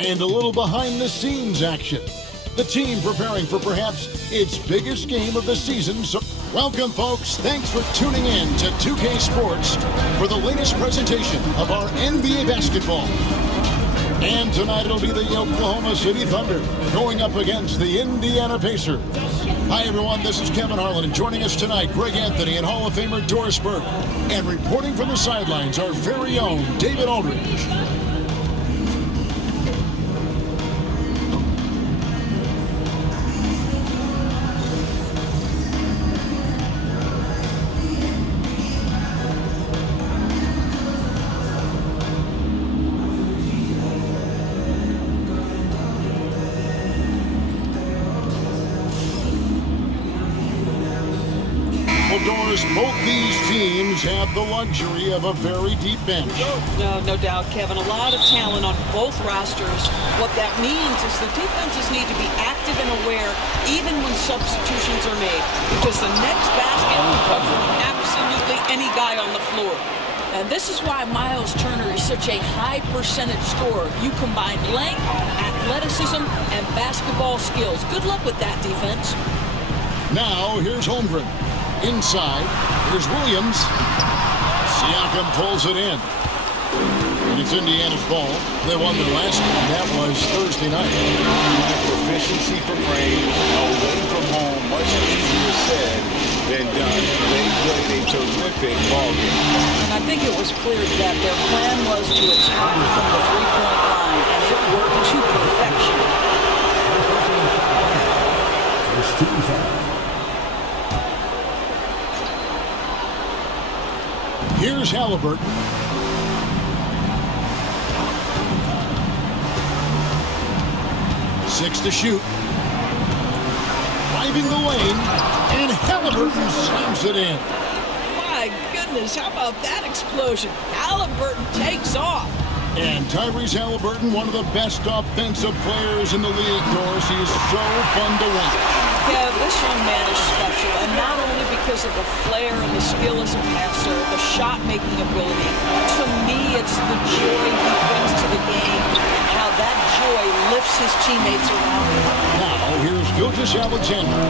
and a little behind-the-scenes action. The team preparing for perhaps its biggest game of the season. So welcome, folks. Thanks for tuning in to 2K Sports for the latest presentation of our NBA basketball. And tonight it'll be the Oklahoma City Thunder going up against the Indiana Pacers. Hi, everyone. This is Kevin Harlan, and joining us tonight, Greg Anthony and Hall of Famer Doris Burke. And reporting from the sidelines, our very own David Aldridge. Doris, both these teams have the luxury of a very deep bench. No doubt, Kevin. A lot of talent on both rosters. What that means is the defenses need to be active and aware even when substitutions are made, because the next basket can come from absolutely any guy on the floor. And this is why Miles Turner is such a high percentage scorer. You combine length, athleticism, and basketball skills. Good luck with that defense. Now, here's Holmgren. Inside, here's Williams. Siakam pulls it in. And it's Indiana's ball. They won their last game. That was Thursday night. Proficiency from range, away from home, much easier said than done. They played a terrific ball game. And I think it was clear that their plan was to attack from the three-point line, and it worked to perfection. First team foul. Here's Halliburton. 6 to shoot. Driving the lane, and Halliburton slams it in. My goodness, how about that explosion? Halliburton takes off. And Tyrese Halliburton, one of the best offensive players in the league, Doris. He is so fun to watch. Yeah, this young man is special, and not only because of the flair and the skill as a passer, the shot-making ability. To me, it's the joy he brings to the game and how that joy lifts his teammates around him. Now, here's Gilgeous-Alexander,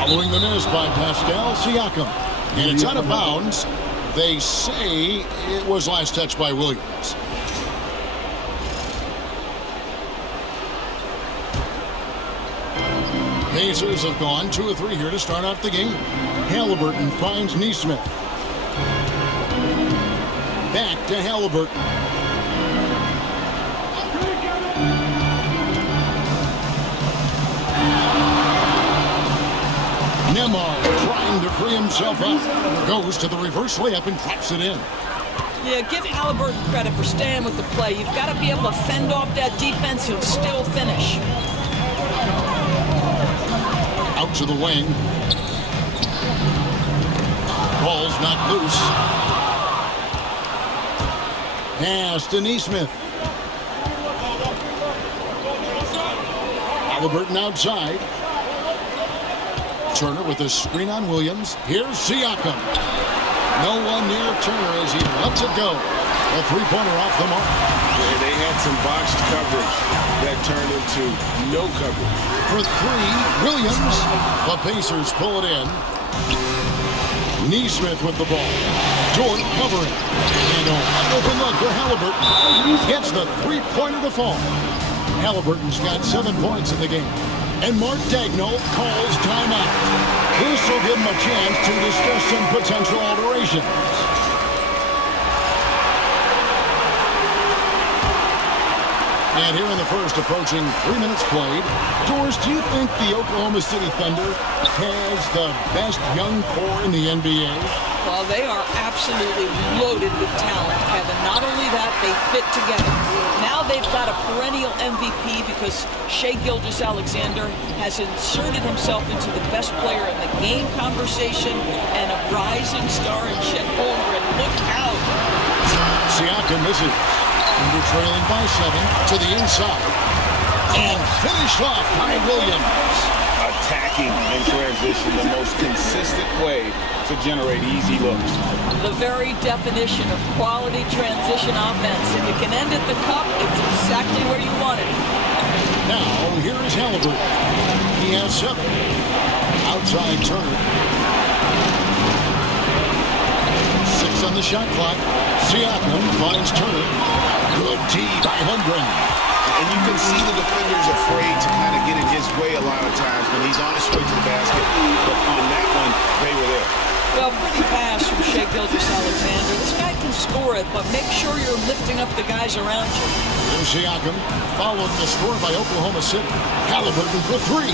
following the miss by Pascal Siakam. And it's out of bounds. They say it was last touched by Williams. Pacers have gone 2 of 3 here to start out the game. Halliburton finds Nesmith. Back to Halliburton. Nemar trying to free himself up. Goes to the reverse layup and drops it in. Yeah, give Halliburton credit for staying with the play. You've got to be able to fend off that defense and still finish. Out to the wing. Ball's not loose. Pass to Nesmith. Halliburton outside. Turner with a screen on Williams. Here's Siakam. No one near Turner as he lets it go. A three-pointer off the mark. Yeah, they had some boxed coverage that turned into no coverage. For 3, Williams. The Pacers pull it in. Nesmith with the ball. Dort covering. And a wide open look for Halliburton. Gets the three-pointer to fall. Halliburton's got 7 points in the game. And Mark Daigneault calls timeout. This will give him a chance to discuss some potential alterations. And here in the first, approaching 3 minutes played. Doris, do you think the Oklahoma City Thunder has the best young core in the NBA? Well, they are absolutely loaded with talent, Kevin. Not only that, they fit together. Now they've got a perennial MVP because Shai Gilgeous-Alexander has inserted himself into the best player in the game conversation, and a rising star in Chet Holmgren. Look out. Siakam misses. Under trailing by 7 to the inside. And finished off by Williams. A attacking in transition the most consistent way to generate easy looks. The very definition of quality transition offense. If it can end at the cup, it's exactly where you want it. Now, here is Halliburton. He has 7. Outside Turner. 6 on the shot clock. Siakam finds Turner. Good D by Lundgren. And you can see the defender's afraid to kind of get in his way a lot of times when he's on his way to the basket. But on that one, they were there. Well, pretty pass from Shai Gilgeous-Alexander. This guy can score it, but make sure you're lifting up the guys around you. There's Siakam, following the score by Oklahoma City. Halliburton for 3.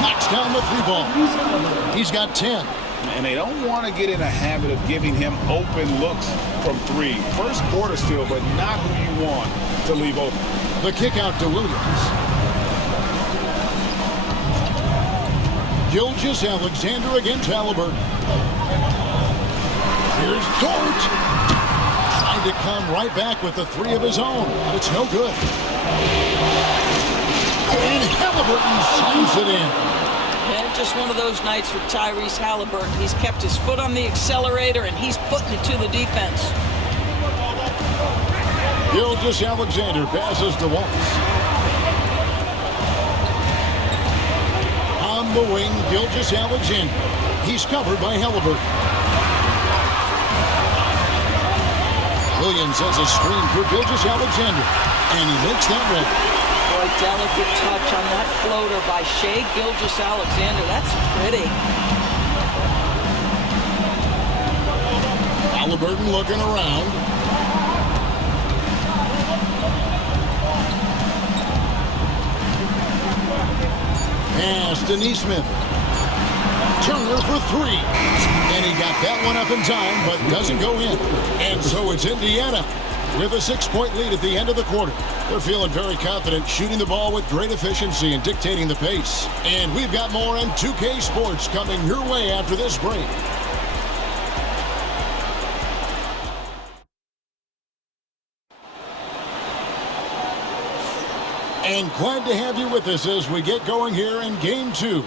Knocks down the 3 ball. He's got 10. And they don't want to get in a habit of giving him open looks from 3. First quarter still, but not who you want to leave open. The kick out to Williams. Gilgeous-Alexander against Halliburton. Here's Dort. Trying to come right back with the 3 of his own, but it's no good. And Halliburton slams it in. And just one of those nights for Tyrese Halliburton. He's kept his foot on the accelerator, and he's putting it to the defense. Gilgeous-Alexander passes to Wallace. On the wing, Gilgeous-Alexander. He's covered by Halliburton. Williams has a screen for Gilgeous-Alexander, and he makes that one. Boy, delicate touch on that floater by Shai Gilgeous-Alexander. That's pretty. Halliburton looking around. Pass to Nesmith. Turner for 3. And he got that one up in time, but doesn't go in. And so it's Indiana with a 6-point lead at the end of the quarter. They're feeling very confident, shooting the ball with great efficiency and dictating the pace. And we've got more on 2K Sports coming your way after this break. And glad to have you with us as we get going here in Game 2.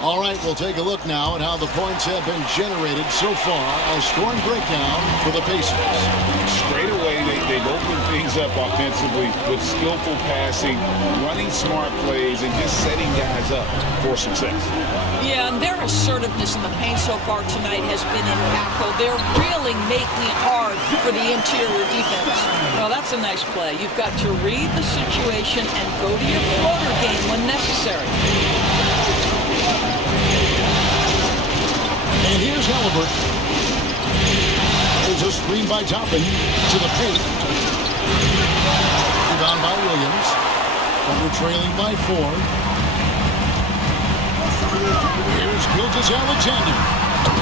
All right, we'll take a look now at how the points have been generated so far. A scoring breakdown for the Pacers. Straight away, they've opened things up offensively with skillful passing, running smart plays, and just setting guys up for success. Yeah, and their assertiveness in the paint so far tonight has been impactful. They're really making it hard for the interior defense. Well, that's a nice play. You've got to read the situation and go to your floater game when necessary. And here's Halliburton. There's a screen by Toppin to the paint. Rebound by Williams. Thunder trailing by 4. Here's Gilgeous-Alexander.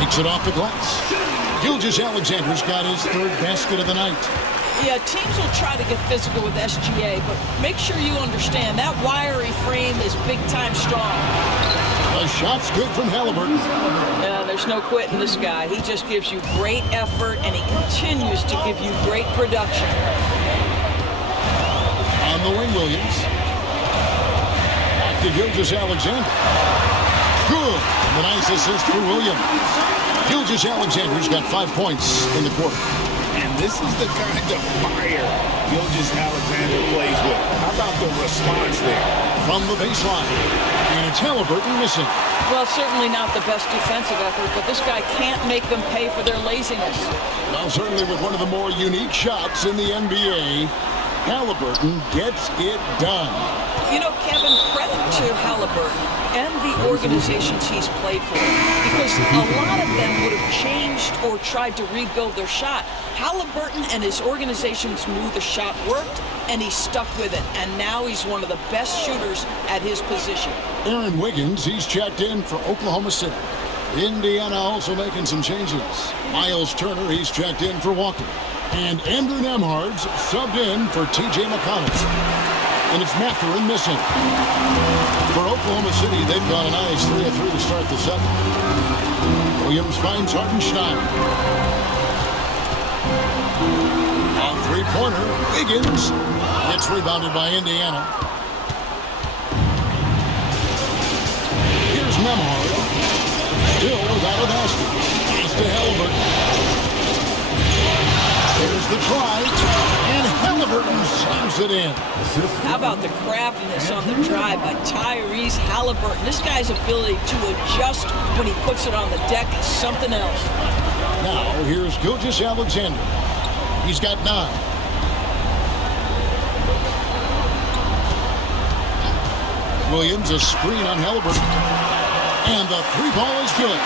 Takes it off the glass. Gilgeous-Alexander's got his 3rd basket of the night. Yeah, teams will try to get physical with SGA, but make sure you understand that wiry frame is big-time strong. The shot's good from Halliburton. There's no quitting this guy. He just gives you great effort, and he continues to give you great production. On the wing, Williams. Back to Gilgeous-Alexander. Good. The nice assist for Williams. Gilgeous-Alexander's got 5 points in the quarter. And this is the kind of fire Gilgeous-Alexander plays with. How about the response there? From the baseline. And it's Halliburton missing. Well, certainly not the best defensive effort, but this guy can't make them pay for their laziness. Well, certainly with one of the more unique shots in the NBA, Halliburton gets it done. You know, Kevin, credit to Halliburton and the organizations he's played for, because a lot of them would have changed or tried to rebuild their shot. Halliburton and his organizations knew the shot worked, and he stuck with it, and now he's one of the best shooters at his position. Aaron Wiggins, he's checked in for Oklahoma City. Indiana also making some changes. Miles Turner, he's checked in for Walker. And Andrew Nembhard's subbed in for T.J. McConnell. And it's Mathurin missing. For Oklahoma City, they've got a nice 3 of 3 to start the second. Williams finds Hartenstein. A three-pointer. Wiggins. It's rebounded by Indiana. Nemhard. Still without a basket. Pass to Halliburton. Here's the drive, and Halliburton slams it in. How about the craftiness on the drive by Tyrese Halliburton? This guy's ability to adjust when he puts it on the deck is something else. Now, here's Gilgeous-Alexander. He's got 9. Williams, a screen on Halliburton. And the 3-ball is good.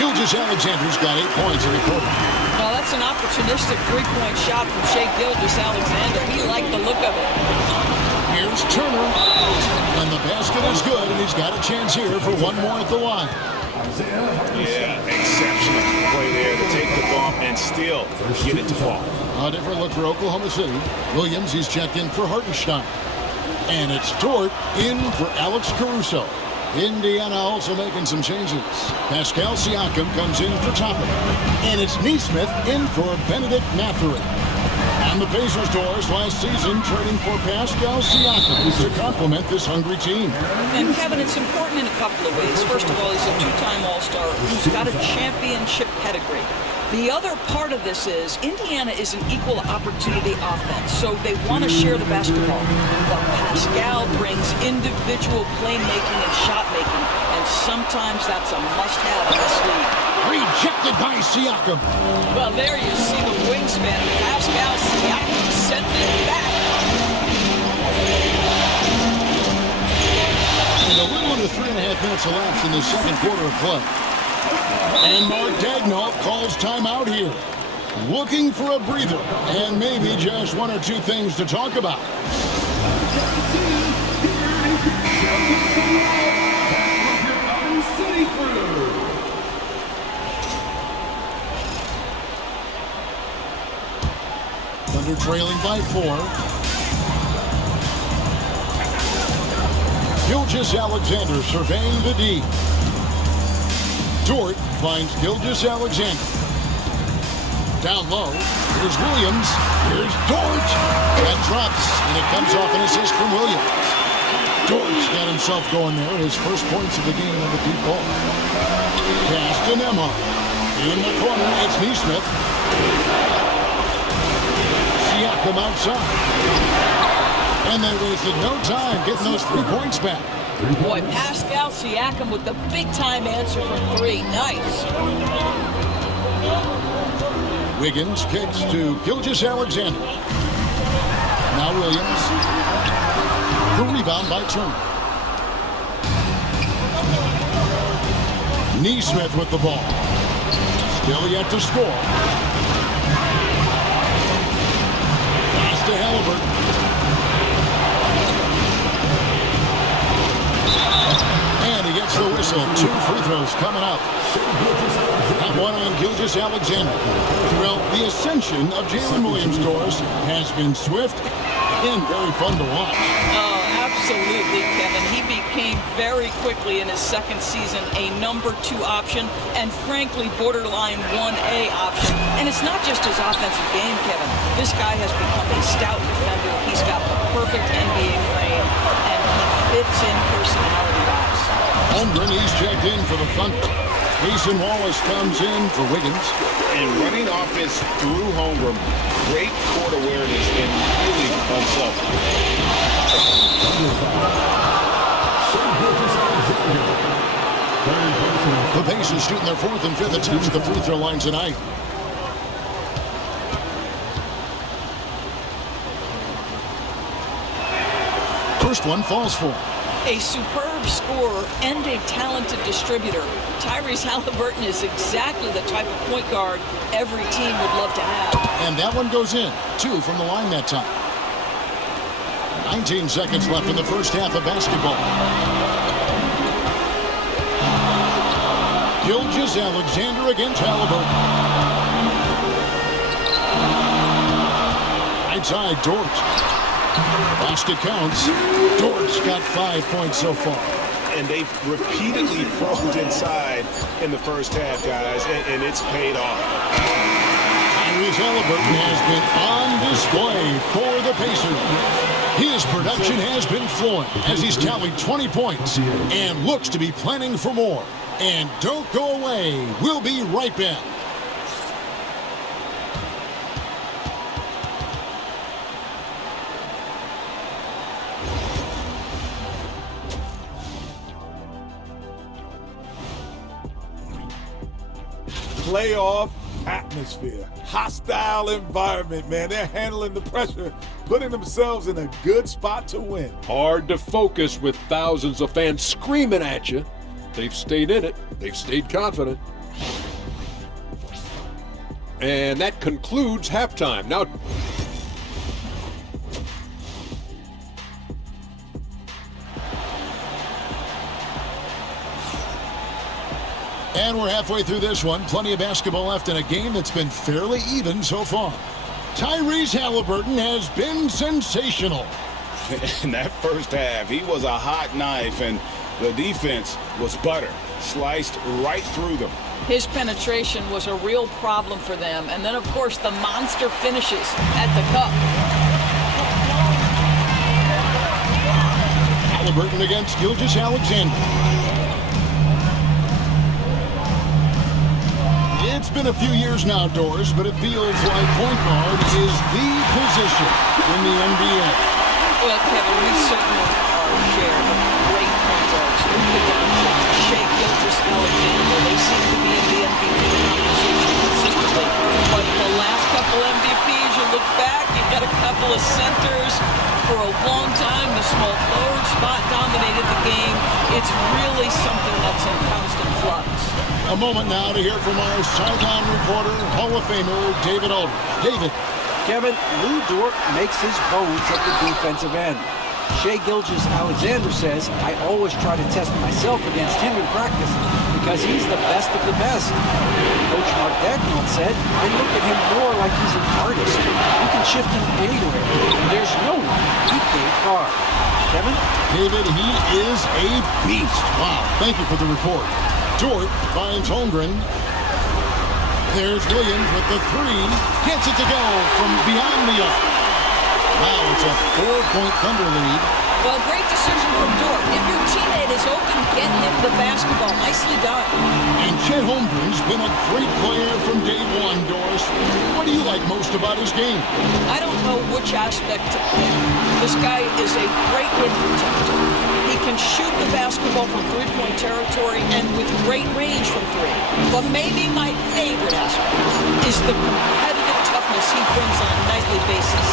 Gilgeous-Alexander's got 8 points in the quarter. Well, that's an opportunistic 3-point shot from Shai Gilgeous-Alexander. He liked the look of it. Here's Turner. And the basket is good, and he's got a chance here for one more at the line. Yeah, exceptional play there to take the bump and still get it to fall. A different look for Oklahoma City. Williams, he's checked in for Hartenstein. And it's Dort in for Alex Caruso. Indiana also making some changes. Pascal Siakam comes in for Toppin. And it's Neesmith in for Benedict Mathurin. And the Pacers doors last season trading for Pascal Siakam to complement this hungry team. And Kevin, it's important in a couple of ways. First of all, he's a 2-time All-Star who's got a championship pedigree. The other part of this is Indiana is an equal opportunity offense, so they want to share the basketball. But Pascal brings individual playmaking and shot making, and sometimes that's a must-have in this league. Rejected by Siakam. Well, there you see the wingspan of Pascal Siakam sending it back. And a little under 3.5 minutes elapsed in the second quarter of play. And Mark Daigneault calls timeout here. Looking for a breather and maybe just 1 or 2 things to talk about. Thunder trailing by 4. Gilgeous-Alexander surveying the D. Dort finds Gilgeous-Alexander. Down low, here's Williams. Here's Dort. That drops, and it comes off an assist from Williams. Dort's got himself going there. His first points of the game on the deep ball. Pass to Nemhard. In the corner, it's Neesmith. Siakam outside. And they wasted no time getting those 3 points back. Boy, Pascal Siakam with the big-time answer from 3. Nice. Wiggins kicks to Gilgeous-Alexander. Now Williams. The rebound by Turner. Neesmith with the ball. Still yet to score. Pass to Halliburton. And he gets the whistle. 2 free throws coming up. That one on Gilgeous-Alexander. Well, the ascension of Jalen Williams doors has been swift and very fun to watch. Oh, absolutely, Kevin. He became very quickly in his second season a number 2 option and frankly borderline 1A option. And it's not just his offensive game, Kevin. This guy has become a stout defender. He's got the perfect NBA frame and he fits in personality-wise. Holmgren, he's checked in for the Thunder. Mason Wallace comes in for Wiggins. And running offense through Holmgren, great court awareness and really unselfish. The Pacers shooting their 4th and 5th attempts at the free throw line tonight. First one falls for him. A superb scorer and a talented distributor. Tyrese Halliburton is exactly the type of point guard every team would love to have. And that one goes in. 2 from the line that time. 19 seconds left in the first half of basketball. Gilgeous-Alexander against Halliburton. Right side, Dort. Basket counts. Dort's got 5 points so far. And they've repeatedly probed inside in the first half, guys, and it's paid off. Tyrese Halliburton has been on display for the Pacers. His production has been flowing as he's tallied 20 points and looks to be planning for more. And don't go away. We'll be right back. Playoff atmosphere, hostile environment, man. They're handling the pressure, putting themselves in a good spot to win. Hard to focus with thousands of fans screaming at you. They've stayed in it. They've stayed confident. And that concludes halftime. Now, and we're halfway through this one. Plenty of basketball left in a game that's been fairly even so far. Tyrese Halliburton has been sensational. In that first half, he was a hot knife, and the defense was butter, sliced right through them. His penetration was a real problem for them. And then, of course, the monster finishes at the cup. Halliburton against Gilgeous-Alexander. It's been a few years now, Doris, but it feels like point guard is the position in the NBA. Well, Kevin, we certainly have our share of great point guards. Luka Doncic, Shai Gilgeous-Alexander, they seem to be in the MVP conversation consistently. But the last couple MVPs, you look back, you've got a couple of centers. For a long time, the small forward spot dominated the game. It's really something that's in constant flux. A moment now to hear from our sideline reporter, Hall of Famer David Aldridge. David. Kevin, Lou Dort makes his bones at the defensive end. Shai Gilgeous-Alexander says, I always try to test myself against him in practice because he's the best of the best. Coach Mark Dagnall said, I look at him more like he's an artist. You can shift him anywhere. There's no one he can't guard. Kevin? David, he is a beast. Wow, thank you for the report. Dort finds Holmgren. There's Williams with the three. Gets it to go from beyond the arc. Wow, it's a 4-point Thunder lead. Well, great decision from Dort. If your teammate is open, get him the basketball. Nicely done. And Chet Holmgren's been a great player from day one, Doris. What do you like most about his game? I don't know which aspect to pick. This guy is a great rim protector. He can shoot the basketball from three-point territory and with great range from three. But maybe my favorite aspect is the competitive toughness he brings on a nightly basis.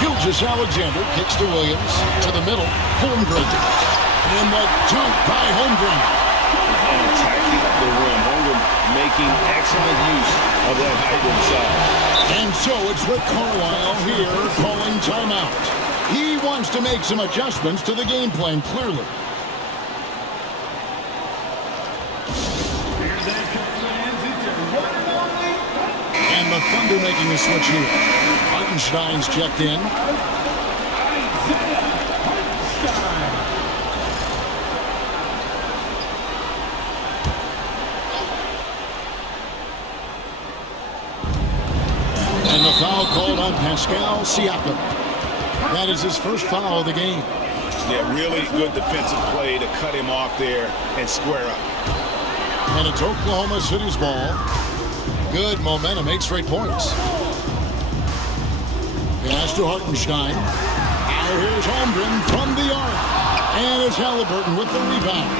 Gilgeous-Alexander kicks to Williams, to the middle, Holmgren. And the dunk by Holmgren. And attacking the rim. Holmgren making excellent use of that height inside. And so it's Rick Carlisle here calling timeout. He wants to make some adjustments to the game plan, clearly. And the Thunder making a switch here. Hartenstein's checked in. And the foul called on Pascal Siakam. That is his first foul of the game. Yeah, really good defensive play to cut him off there and square up. And it's Oklahoma City's ball. Good momentum, 8 straight points. Pass to Hartenstein. Now here's Holmgren from the arc. And it's Halliburton with the rebound.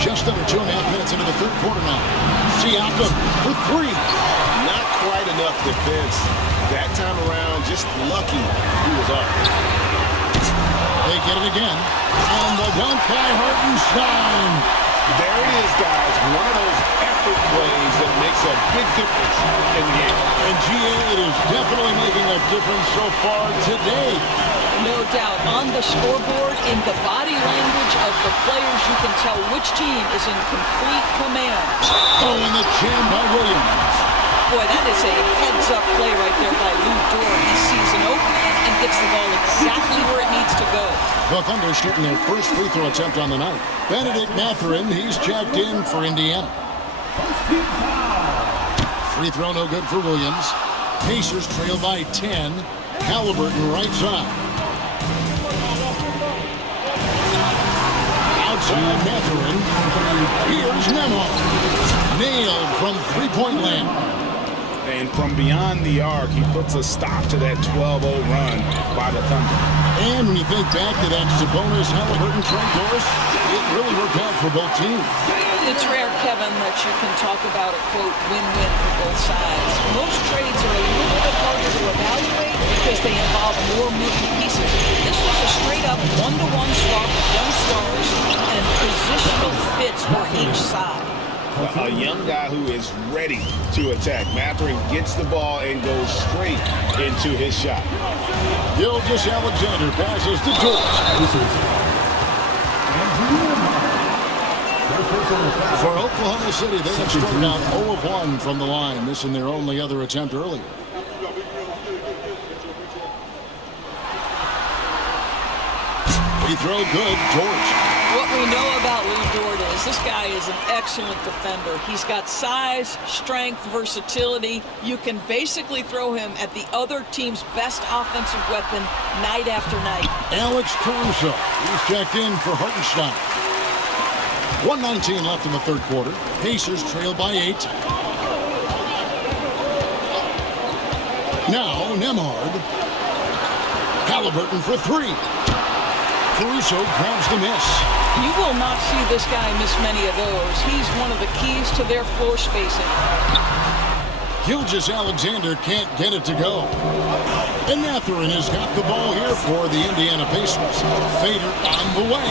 Just under 2.5 minutes into the third quarter now. Siakam for three. Not quite enough defense. That time around, just lucky he was off. They get it again. And the dunk by Hartenstein. There it is, guys. One of those effort plays that makes a big difference in the game. And GA, it is definitely making a difference so far today. No doubt. On the scoreboard, in the body language of the players, you can tell which team is in complete command. Oh, and the jam by Williams. Boy, that is a heads-up play right there by Lou Dort. He sees an opening and gets the ball exactly where it needs to go. The Thunder shooting their first free throw attempt on the night. Benedict Mathurin, he's checked in for Indiana. Free throw no good for Williams. Pacers trail by 10. Halliburton right side. Outside Mathurin. Here's Nemhard. Nailed from three-point land. And from beyond the arc, he puts a stop to that 12-0 run by the Thunder. And when you think back to that Sabonis Halliburton trade, Doris, it really worked out for both teams. It's rare, Kevin, that you can talk about a, quote, win-win for both sides. Most trades are a little bit harder to evaluate because they involve more moving pieces. This was a straight-up one-to-one swap of young stars and positional fits for each side. A young guy who is ready to attack. Mathurin gets the ball and goes straight into his shot. Gilgeous-Alexander passes to George. For Oklahoma City, they have struck out 0 of 1 from the line, missing their only other attempt earlier. Free throw good, George. What we know about Lou Dort is this guy is an excellent defender. He's got size, strength, versatility. You can basically throw him at the other team's best offensive weapon night after night. Alex Caruso, he's checked in for Hartenstein. 1:19 left in the third quarter. Pacers trail by 8. Now Nemhard. Halliburton for 3. Caruso grabs the miss. You will not see this guy miss many of those. He's one of the keys to their floor spacing. Gilgeous-Alexander can't get it to go. And Mathurin has got the ball here for the Indiana Pacers. Fader on the way.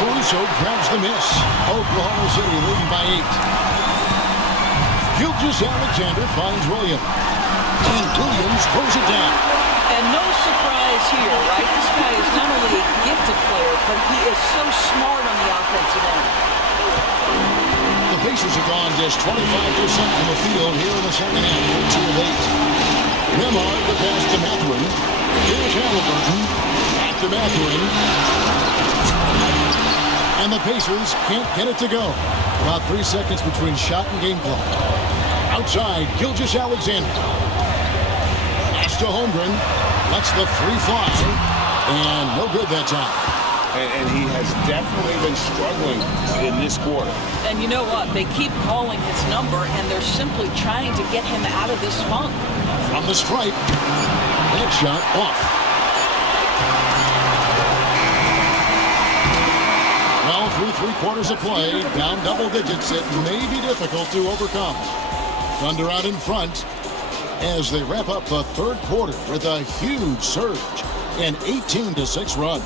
Caruso grabs the miss. Oklahoma City leading by 8. Gilgeous-Alexander finds Williams. And Williams throws it down. And no surprise here, right? This guy is not only a gifted player, but he is so smart on the offensive end. The Pacers have gone just 25% from the field here in the second half. 2 of 8. Nemhard the pass to Mathurin. Here's Halliburton. Back to Mathurin. And the Pacers can't get it to go. About 3 seconds between shot and game clock. Outside, Gilgeous-Alexander. Pass to Holmgren. Lets the 3 fly. And no good that time. And he has definitely been struggling in this quarter. And you know what? They keep calling his number, and they're simply trying to get him out of this funk. From the stripe. That shot off. Well, through 3 quarters of play, down double digits, it may be difficult to overcome. Thunder out in front as they wrap up the third quarter with a huge surge, an 18-6 run.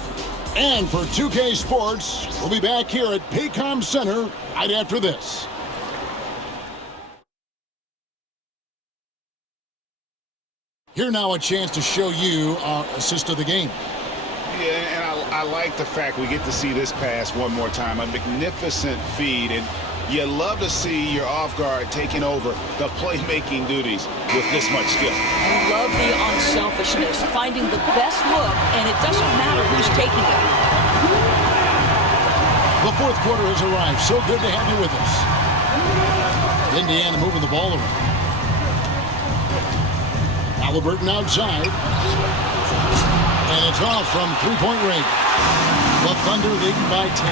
And for 2K Sports, we'll be back here at Paycom Center right after this. Here now a chance to show you our assist of the game. Yeah, and I like the fact we get to see this pass one more time. A magnificent feed, and you love to see your off guard taking over the playmaking duties with this much skill. You love the unselfishness, finding the best look, and it doesn't matter who's taking it. The fourth quarter has arrived. So good to have you with us. Indiana moving the ball around. Halliburton outside. And it's off from three-point range. The Thunder leading by 10.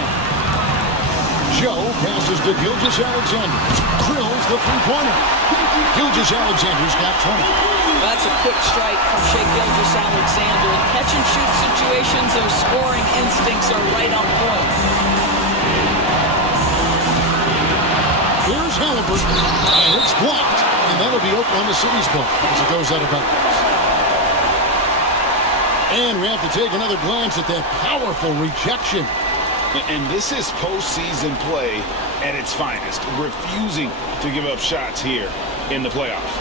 Joe passes to Gilgeous-Alexander. Drills the three-pointer. Gilgeous-Alexander's got 20. That's a quick strike from Shai Gilgeous-Alexander. In catch-and-shoot situations, those scoring instincts are right on point. Here's Halliburton, and it's blocked. And that'll be Oklahoma City's ball as it goes out of bounds. And we have to take another glance at that powerful rejection. And this is postseason play at its finest, refusing to give up shots here in the playoffs.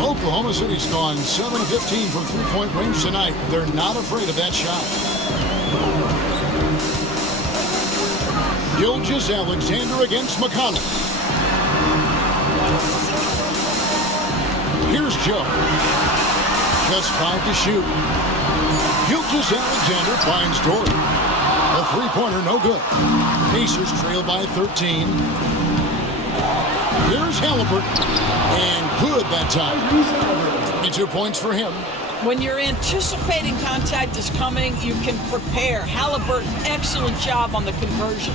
Oklahoma City's gone 7 of 15 from three-point range tonight. They're not afraid of that shot. Gilgeous-Alexander against McConnell. Here's Joe. Just 5 to shoot. Gilgeous-Alexander finds Dort. The three-pointer, no good. Pacers trail by 13. Here's Halliburton, and good that time. 22 points for him. When you're anticipating contact is coming, you can prepare. Halliburton, excellent job on the conversion.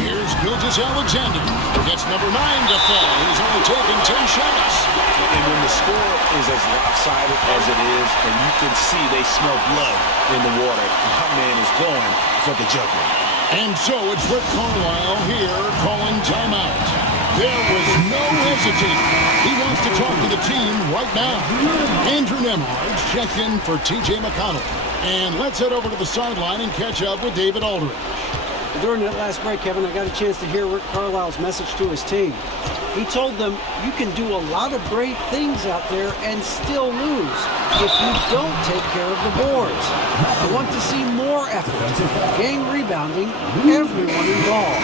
Here's Gilgeous-Alexander. Gets number 9 to fall. He's only taken 10 shots. And when the score is as lopsided as it is, and you can see they smell blood in the water, my man is going for the jugular. And so it's Rick Carlisle here calling timeout. There was no hesitating. He wants to talk to the team right now. Andrew Nembhard checked in for T.J. McConnell. And let's head over to the sideline and catch up with David Aldridge. During that last break, Kevin, I got a chance to hear Rick Carlisle's message to his team. He told them, you can do a lot of great things out there and still lose if you don't take care of the boards. I want to see more effort, gang rebounding, everyone involved.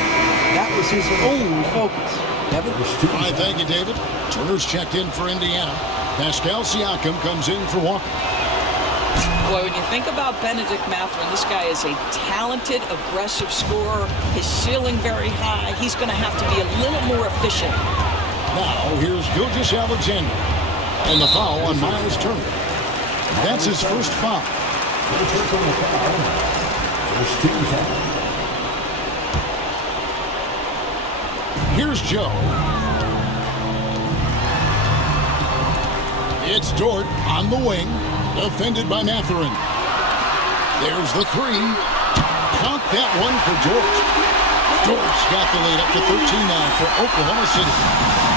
That was his only focus. Kevin? All right, thank you, David. Turner's checked in for Indiana. Pascal Siakam comes in for Walker. Boy, when you think about Benedict Mathurin, this guy is a talented, aggressive scorer. His ceiling very high. He's going to have to be a little more efficient. Now, here's Gilgeous-Alexander. And the foul on Miles Turner. That's his first foul. First team foul. Here's Joe. It's Dort on the wing. Defended by Mathurin. There's the three. Count that one for Dort. Dort's got the lead up to 13 now for Oklahoma City.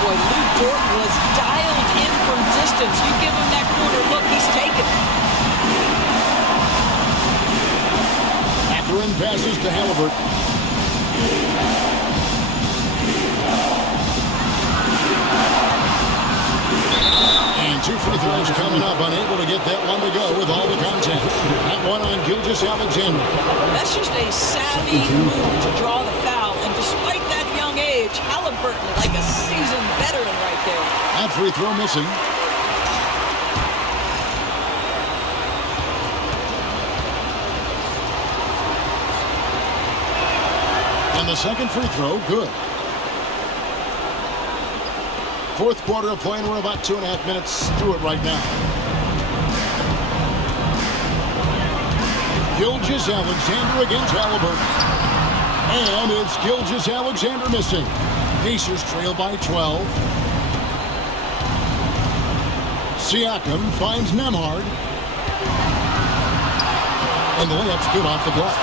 Boy, Lou Dort was dialed in from distance. You give him that corner look, he's taken it. Mathurin passes to Halliburton. And 2 free throws coming up, unable to get that one to go with all the contact. That one on Gilgeous-Alexander. That's just a savvy move to draw the foul, and despite that young age, Halliburton like a seasoned veteran right there. That free throw missing. And the second free throw, good. Fourth quarter of play, and we're about 2.5 minutes through it right now. Gilgeous-Alexander against Halliburton. And it's Gilgeous-Alexander missing. Pacers trail by 12. Siakam finds Nembhard. And the layup's good off the glass.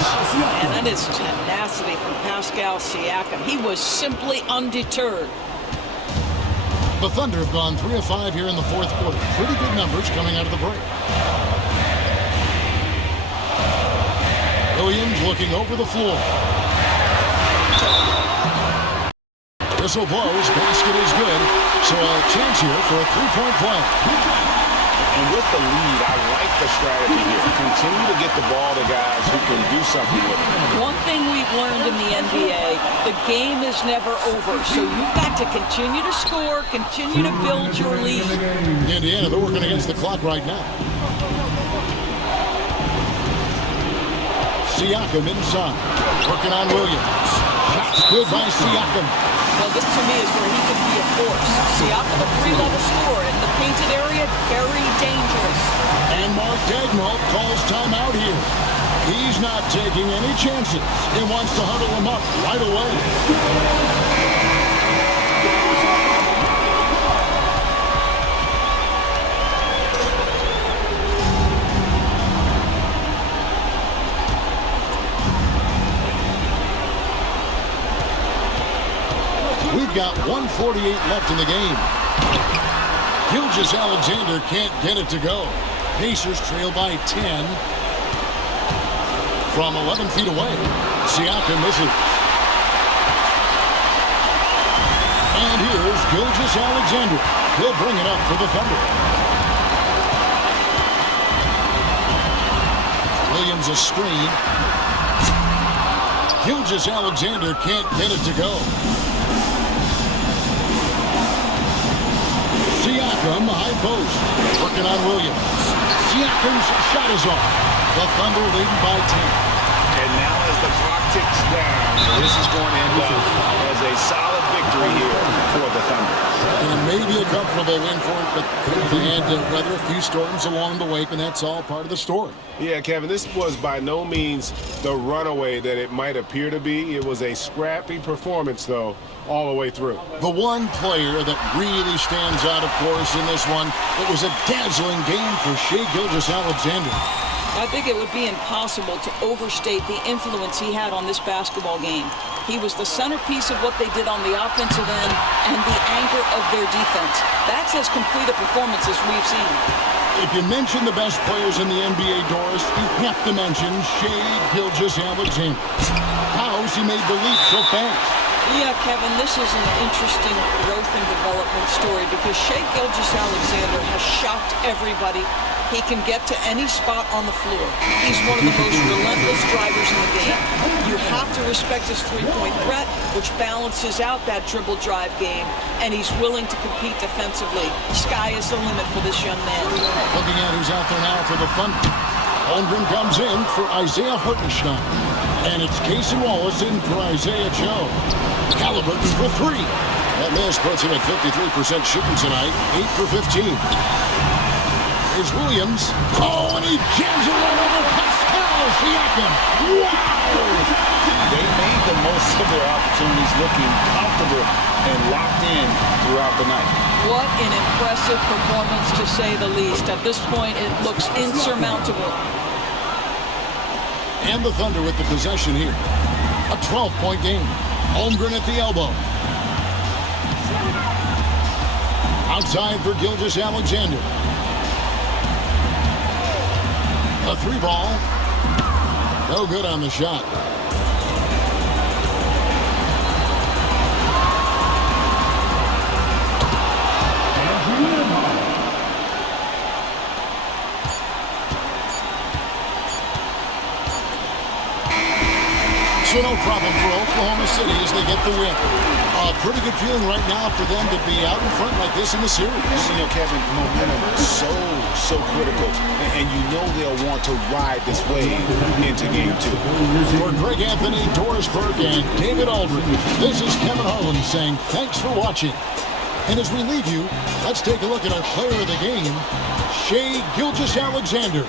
And that is tenacity from Pascal Siakam. He was simply undeterred. The Thunder have gone 3 of 5 here in the fourth quarter. Pretty good numbers coming out of the break. Williams looking over the floor. Whistle blows. Basket is good. So a chance here for a three-point play. And with the lead, I like the strategy here. Continue to get the ball to guys who can do something with it. One thing we've learned in the NBA, the game is never over. So you've got to continue to score, continue to build your lead. Indiana, they're working against the clock right now. Siakam inside. Working on Williams. Shots good by Siakam. Well, this to me is where he could be a force. Siakam, a three-level scorer in the painted area, very dangerous. And Mark Daigneault calls timeout here. He's not taking any chances. He wants to huddle him up right away. We've got 1:48 left in the game. Gilgeous-Alexander can't get it to go. Pacers trail by 10 from 11 feet away. Siakam misses. And here's Gilgeous-Alexander. He'll bring it up for the Thunder. Williams a screen. Gilgeous-Alexander can't get it to go. Siakam, high post, working on Williams. Siakam's shot is off. The Thunder leading by 10. And now as the going to end up as a solid victory here for the Thunder. And maybe a comfortable win for it, but they had to weather a few storms along the way, and that's all part of the story. Yeah, Kevin, this was by no means the runaway that it might appear to be. It was a scrappy performance, though, all the way through. The one player that really stands out, of course, in this one, it was a dazzling game for Shai Gilgeous-Alexander. I think it would be impossible to overstate the influence he had on this basketball game. He was the centerpiece of what they did on the offensive end and the anchor of their defense. That's as complete a performance as we've seen. If you mention the best players in the NBA, Doris, you have to mention Shai Gilgeous-Alexander. How's he made the leap so fast? Yeah, Kevin, this is an interesting growth and development story because Shai Gilgeous-Alexander has shocked everybody. He can get to any spot on the floor. He's one of the most relentless drivers in the game. You have to respect his three-point threat, which balances out that dribble drive game, and he's willing to compete defensively. Sky is the limit for this young man. Looking at who's out there now for the Thunder. Holmgren comes in for Isaiah Hartenstein. And it's Casey Wallace in for Isaiah Joe. Halliburton for three. And this puts him at 53% shooting tonight, 8 for 15. Here's Williams. Oh, and he jams it right over Pascal Siakam. Wow! They made the most of their opportunities, looking comfortable and locked in throughout the night. What an impressive performance, to say the least. At this point, it looks insurmountable. And the Thunder with the possession here. A 12-point game. Holmgren at the elbow. Outside for Gilgeous-Alexander. A three ball. No good on the shot. So no problem for Oklahoma City as they get the win. A pretty good feeling right now for them to be out in front like this in the series. You know, Kevin, momentum is so critical, and you know they'll want to ride this wave into game two. For Greg Anthony, Doris Burke, and David Aldridge, this is Kevin Harlan saying thanks for watching. And as we leave you, let's take a look at our player of the game, Shai Gilgeous-Alexander.